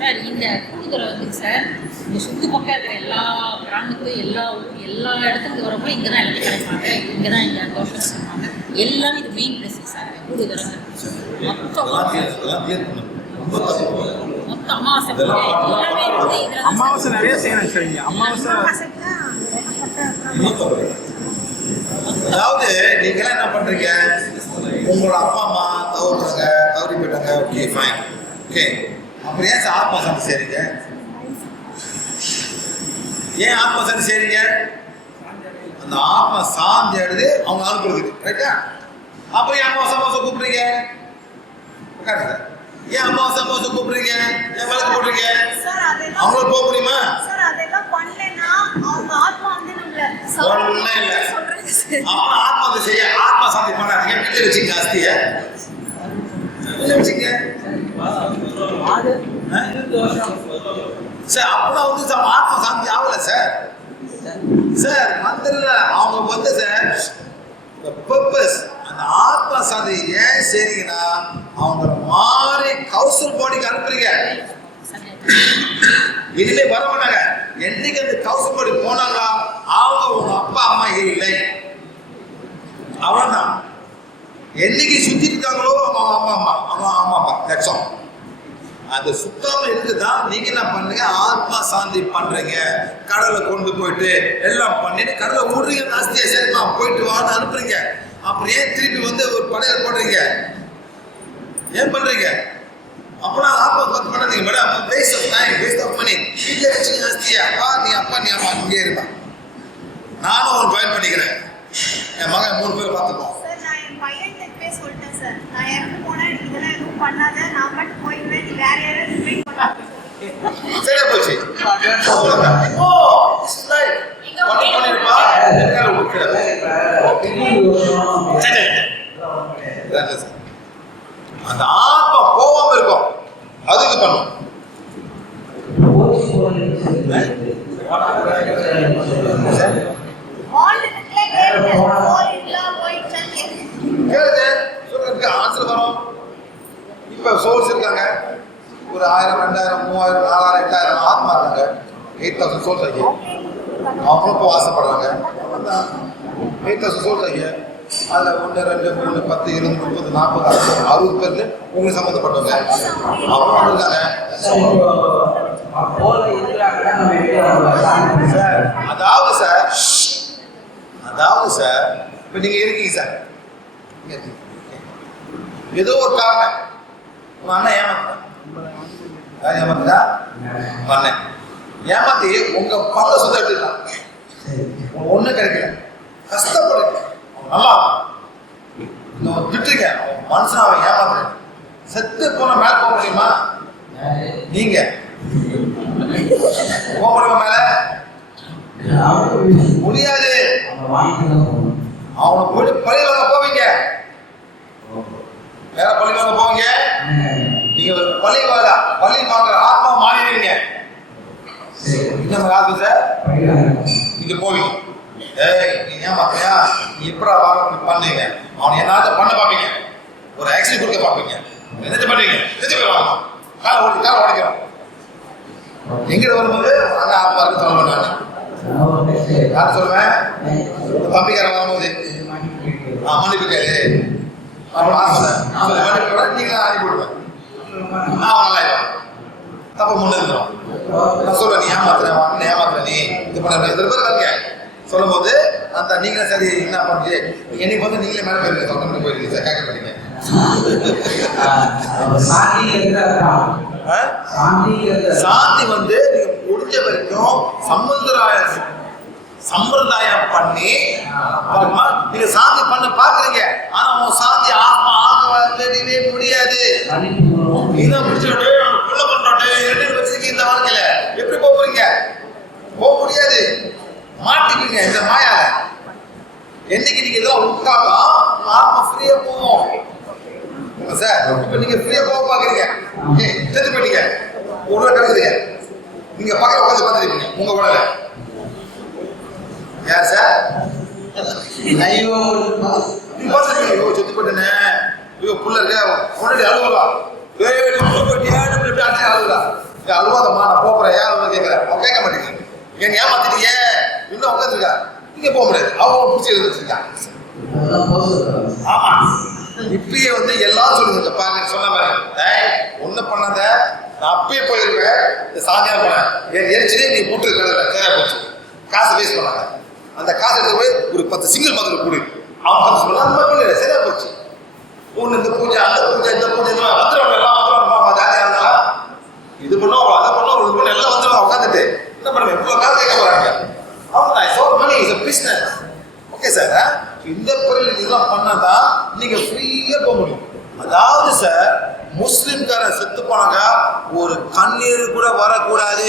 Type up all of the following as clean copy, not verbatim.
Sir இந்த கூடுதலை வந்து sir இந்த சுற்று பக்கம் இருக்கிற எல்லா பிராண்டுக்கும் எல்லா இடத்துக்கு வரப்போ இங்கே தான் எல்லாத்தையும் கிடைப்பாங்க, இங்கே தான் இந்த தோஷம் சொல்லுவாங்க, எல்லாமே இது மெயின் பிளேஸ் சார் கூடுதலை மொத்த அமாவாசை எல்லாமே வந்து இதில் அமாவாசை நிறைய செய்யணும் சார். அமாவாசை அதாவது நீங்களாம் என்ன பண்றீங்க, உங்களோட அப்பா அம்மா தவறி போயிட்டாங்க, ஓகே ஃபைன், ஓகே, அப்புறம் ஏன் சார் ஆத்மா சாந்தி செய்றீங்க? ஏன் ஆத்மா சாந்தி செய்றீங்க? அந்த ஆத்மா சாந்தி ஆடுது அவங்க ஆள் கொடுக்குது, ரைட்டா? அப்புறம் ஏன் அமாவாசை கூப்பிடுறீங்க? உட்காருங்க. ஏன் அமாவாசை கூப்பிடுறீங்க? ஏன் வழக்கு போடுறீங்க? அவங்கள போக முடியுமா? ஆத்மா செய்ய ஆத்மா சாந்தி பண்ணாதீங்க, வீட்டில் வச்சுங்க அஸ்திய வச்சுங்க சார். அப்பெல்லாம் வந்து ஆத்மா சாந்தி ஆகல சார். சார் மந்திரில் அவங்க வந்து சார் பர்பஸ் அந்த ஆத்மா சாந்தி ஏன் செய்றீங்கன்னா அவங்க மாறி கௌசல் பாடிக்கு அனுப்புறீங்க. இனிமே வர மாட்டாங்க. என்னைக்கு அந்த கௌசல் பாடி போனாங்களா அவங்க உங்க அப்பா அம்மா இல்லை, அவன்தான். என்னைக்கு சுத்தி இருக்காங்களோ அம்மா தட்ஸ் ஆல். அந்த சுத்தாம இருக்குதான் நீங்க என்ன பண்ணுங்க, ஆத்மா சாந்தி பண்றீங்க. கடலை கொண்டு போயிட்டு எல்லாம் பண்ணிட்டு கடலை விடுறீங்க, நாஸ்தியா சரிமா போயிட்டு வான்னு அனுப்புறீங்க. அப்புறம் ஏன் திருப்பி வந்து ஒரு படையல் போடுறீங்க? ஏன் பண்றீங்க? அப்பனா ஆத்மா பார்த்து பண்ணாதீங்க madam. Waste of time, waste of money. வீட்டில் வச்சு நாஸ்தியா நீ அப்பா இங்கே இருப்பா. நானும் ஒரு ஜாயின் பண்ணிக்கிறேன். என் மகன் 3 பேர் பார்த்துப்போம். சரியா போச்சு. அந்த ஆத்மா போகாம இருக்கும், அதுக்கு பண்ணும். ஆன்சர் வரும். இப்ப சோர்ஸ் இருக்காங்க, ஒரு 1000 2000 3000 4000 8000 ஆத்மா இருக்காங்க. 8000 சோர்ஸ் ஆகி அவங்களும் இப்போ ஆசைப்படுறாங்க. 8000 சோர்ஸ் ஆகி அதில் 1 2 3 10 20 30 40 60 பேருக்கு உங்களுக்கு சம்மந்தப்பட்டவங்க அவங்க இருக்காங்க. அதாவது சார் இப்போ நீங்கள் இருக்கீங்க சார், ஏதோ ஒரு காரணம் உங்க அண்ணன் ஏமாத்தா அண்ணன் ஏமாத்தி உங்க பல சொந்த எடுத்துக்கலாம், ஒன்றும் கிடைக்கல, கஷ்டப்படுங்க, நல்லா விட்டுருங்க. மனுஷன் அவன் ஏமாத்துறேன், செத்து போன மேல போக முடியுமா? நீங்க போக முடியுமா? மேல முடியாது. அவனை போயிட்டு பழி வாங்க போவீங்க, வேற பழி வாங்க போவீங்க. நீங்க பழி வாங்குற ஆத்மா மாறிடுவீங்க. இன்னும் ஆத்மா சார் நீங்க போவீங்க. நீ ஏமாத்தியா, நீ எப்படா வாங்க பண்ணுவீங்க, அவனை என்னாச்சும் பண்ண பார்ப்பீங்க, ஒரு ஆக்சிடென்ட் கொடுக்க பார்ப்பீங்க, என்ன பண்ணுவீங்க? வாங்க காலை உடைக்கிறோம். எங்கிட்ட வரும்போது அந்த ஆத்மா இருக்கு சொல்ல மாட்டாங்க. யார் சொல்லுவேன்? தம்பிக்காரன் வரும்போது மன்னிப்பு கேளு, அப்புறம் மன்னிப்பு நீங்க அனுப்பி விடுவேன், நான் நல்லாயிடும். தப்ப முன்ன இருக்கிறோம். நான் சொல்லுவேன், நீ ஏமாத்துற நீ இது பண்ண பேர் இருக்க சொல்லும் போது அந்த நீங்க சரி என்ன பண்ணுறீங்க, என்னைக்கு வந்து நீங்களே மேலே போயிருக்கீங்க, சொந்தம் போயிருக்கீங்க சார், கேட்க மாட்டீங்க. சாந்தி வந்து நீங்க முடிஞ்ச வரைக்கும் சம்பிரதாயம் பண்ணி நீங்க சாந்தி பண்ண பாக்குறீங்க. ஆனா உன் சாந்தி ஆத்மா ஆகவே முடியாது. இதை முடிச்சுட்டு புள்ள பண்றாட்டு என்ன வச்சிருக்கீங்க இந்த வாழ்க்கையில எப்படி போறீங்க? போக முடியாது, மாட்டிக்கீங்க இந்த மாயால. என்னைக்கு நீங்க இதெல்லாம் விட்டாதான் ஆத்மா ஃப்ரீயா போவோம் சார். இப்ப நீங்க ஃப்ரீயா போக பாக்குறீங்க, செத்து போயிட்டீங்க, ஒரு கிடக்குறீங்க, நீங்க பக்கத்துல உட்காந்து பார்த்துருக்கீங்க உங்க உடல. யார் சார்? ஐயோ செத்து போயிட்டேனே, ஐயோ புள்ள இருக்க உடனே அழுவலாம், அழுகுதா அழுவாதம்மா நான் போறேன் ஏன் அழுவ கேட்கிறேன். அவன் கேட்க மாட்டேங்கிறேன். ஏன் ஏமாத்திட்டீங்க இன்னும் உட்காந்துருக்கா இங்க போக முடியாது. அவங்க பிடிச்சி எழுதிருக்கான். ஆமா இப்பயே வந்து எல்லாம் சொல்லுங்க பாருங்க சொன்ன மாதிரி ஒன்னும் பண்ணாத நான் அப்பயே போயிருவேன். இந்த சாயங்காலம் போனேன் எரிச்சுட்டே நீ போட்டு இருக்கிறத தேவை போச்சு காசு வேஸ்ட் பண்ணாங்க. அந்த காசு எடுத்து போய் ஒரு 10 சிங்கிள் மதத்தில் கூடு அவன் 10 சொல்லலாம் அந்த மாதிரி பண்ணல சரியா போச்சு. ஒன்று இந்த பூஜை அந்த பூஜை இந்த பூஜை வந்துடுவாங்க எல்லாம் வந்துடுவாங்க ஜாலியாக இருந்தா இது பண்ணுவோம் அதை பண்ணுவோம் இது பண்ண எல்லாம் வந்துடுவாங்க உட்காந்துட்டு என்ன பண்ணுவேன் இவ்வளோ காசு கேட்க போறாங்க. அவங்க so money is a business. Okay sir இந்த பொருள் இதெல்லாம் பண்ணாதான் நீங்க ஃப்ரீயா போக முடியும். அதாவது சார் முஸ்லிம்காரன் செத்து போனாங்க ஒரு கண்ணீர் கூட வரக்கூடாது.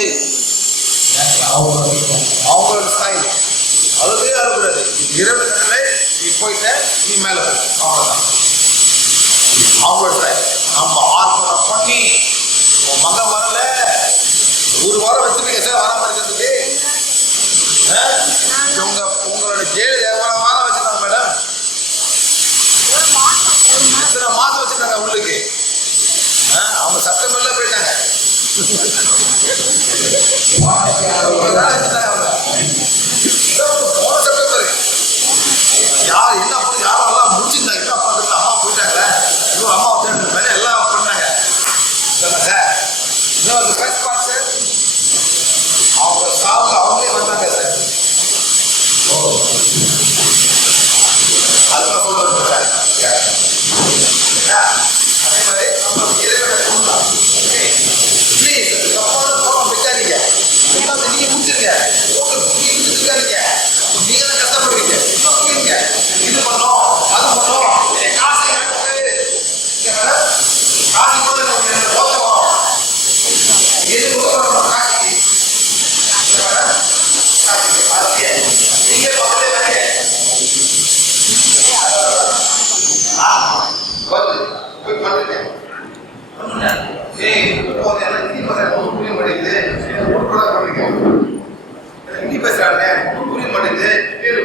அவங்களோட ஸ்டைல் அதுவே வரக்கூடாது. 20 கட்டளை நீ போயிட்ட நீ மேல போய் அவ்வளவுதான் அவங்களோட ஸ்டைல். நம்ம ஆர்ப்பணம் பண்ணி உன் மகன் வரல ஒரு வாரம் வச்சுருக்கீங்க சார் வராம இருக்கிறதுக்கு. உங்களோட ஜெயில் எவ்வளவு வாரம் வச்சிருக்காங்க மேடம்? எத்தனை மாசம் வச்சிருக்காங்க உள்ளுக்கு? அவங்க செப்டம்பர்ல போயிட்டாங்க. போன செப்டம்பர் யார் என்ன பண்ணி யாரும் எல்லாம் முடிச்சிருந்தாங்க. என்ன பண்றது அம்மா போயிட்டாங்களே இன்னும் அம்மா மேலே எல்லாம் பண்ணாங்க சார். இன்னும் ஃபர்ஸ்ட் பார்ட் சார் அவங்க சாவுக்கு அவங்களே வந்தாங்க சார். அதுதான் சொல்லுவாங்க சார். அதே மாதிரி நம்ம இறைவனை கொடுக்கலாம். ப்ளீஸ் தப்பான கோபம் வைக்காதீங்க. நீங்க முடிச்சிருங்க இருக்காதீங்க. நீங்க தான் கஷ்டப்படுவீங்க. இன்னும் புரியுங்க இது பண்ணோம் அது பண்ணோம் காசு காசு கூட தோத்தோம் எது காசு நீங்க போய் பண்ணுங்க புரிய மாட்டேங்குது ஹிந்தி பேசுறாங்க புரிய மாட்டேங்குது இதை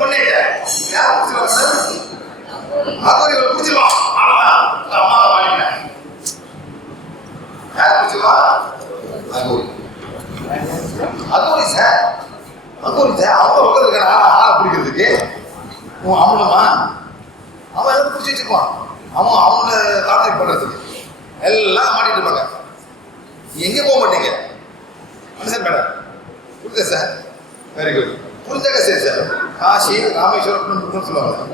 பண்ணிட்ட யார் அப்போ இவரை பிடிச்சிருவான் அம்மா மாட்டேன் யார் பிடிச்சிருவா அகோரி சார் அவங்க உட்காந்து இருக்கான ஆளை பிடிக்கிறதுக்கு அவனுமா அவன் எல்லாம் பிடிச்சி வச்சிருப்பான். அவங்கள கான்டாக்ட் பண்றதுக்கு எல்லாம் மாட்டிட்டு இருப்பாங்க. எங்க போக மாட்டீங்க சார் மேடம் புரியுதா சார்? வெரி குட் புரிஞ்சாக்க சரி சார். காசி ராமேஸ்வரம் சொல்லுவாங்க சார்.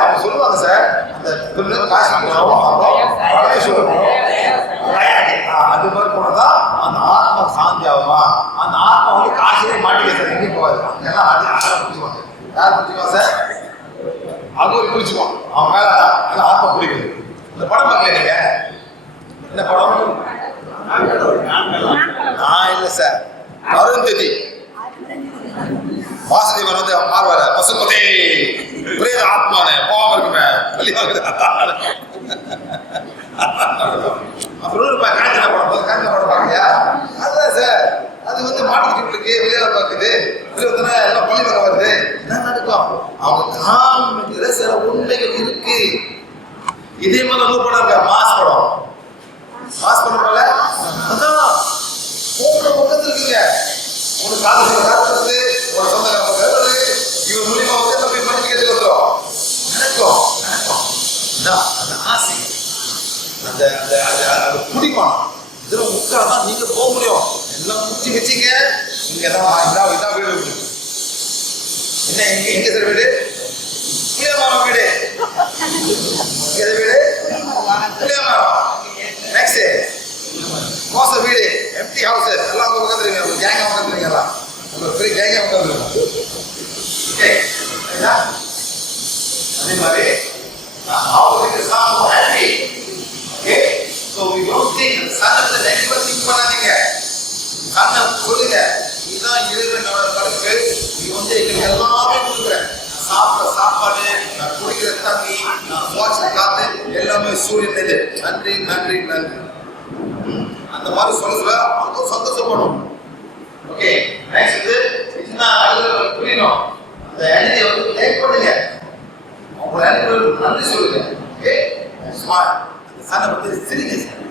அவங்க சொல்லுவாங்க சார் அந்த காசி ராமேஸ்வரம் அது மாதிரி போனதான் அந்த ஆத்மா சாந்தி ஆகுமா. அந்த ஆத்மா வந்து காசிலே மாட்டிக்க சார் எங்கேயும் போகாது. எல்லாம் பிடிச்சிக்குவாங்க. யார் பிடிச்சிக்குவாங்க சார்? அகோரி பிடிச்சிக்குவான். அவன் மேல ஆத்மா பிடிக்குது. இந்த படம் பார்க்கல நீங்க என்ன படம்? இல்ல சார் அருந்ததி வாசுதேவன் வந்து மாறுவார பசுபதே பிரேத ஆத்மானே போகாம இருக்குமே அப்புறம் காஞ்சன படம் பார்க்கலையா? அதுதான் சார் அது வந்து மாட்டிக்கிட்டு இருக்கு வெளியால பார்க்குது வெளியே எல்லாம் பள்ளி வர வருது என்ன நடக்கும்? அவங்க காமிக்கிற சில உண்மைகள் இருக்கு. இதே மாதிரி வந்து படம் இருக்கா மாஸ் படம் போல அதான் பக்கத்துல இருக்குங்க. ஒரு காலத்துல காட்டுறது ஒரு சொந்தக்காரங்க இவன் மூலியமா வந்து போய் படிச்சுக்கிறதுக்கு வந்துடும் நடக்கும் அந்த ஆசை அந்த குடிப்பான் இதுல முக்காதான் நீங்க போக முடியும். எல்லாம் முச்சி வச்சிங்க இங்கதான் இதான் வீடு என்ன எங்க சார் வீடு? புளியமரம் வீடு. எது வீடு? புளியமரம். நெக்ஸ்ட் கோச வீடு எம்டி ஹவுஸ் எல்லாம் உட்காந்துருங்க. உங்க கேங்க உட்காந்துருங்க. எல்லாம் உங்க பெரிய கேங்க உட்காந்துருங்க. அதே மாதிரி பண்ணாதீங்க. கண்ணை கொடுங்க. இதுதான் இறைவனோட படைப்பு. இது வந்து எங்களுக்கு எல்லாமே கொடுக்குறேன். சாப்பிட்ற சாப்பாடு நான் குடிக்கிற தண்ணி நான் சுவாச காத்து எல்லாமே சூரியன். நன்றி நன்றி நன்றி அந்த மாதிரி சொல்ல அவங்க சந்தோஷப்படும். ஓகே நெக்ஸ்ட் புரியணும். அந்த எனர்ஜியை வந்து லேக் பண்ணுங்க. தலைவர்களுக்கு நன்றி சொல்லுங்க. Okay smile. அந்த சன்னை பத்தி சிரிங்க சார்.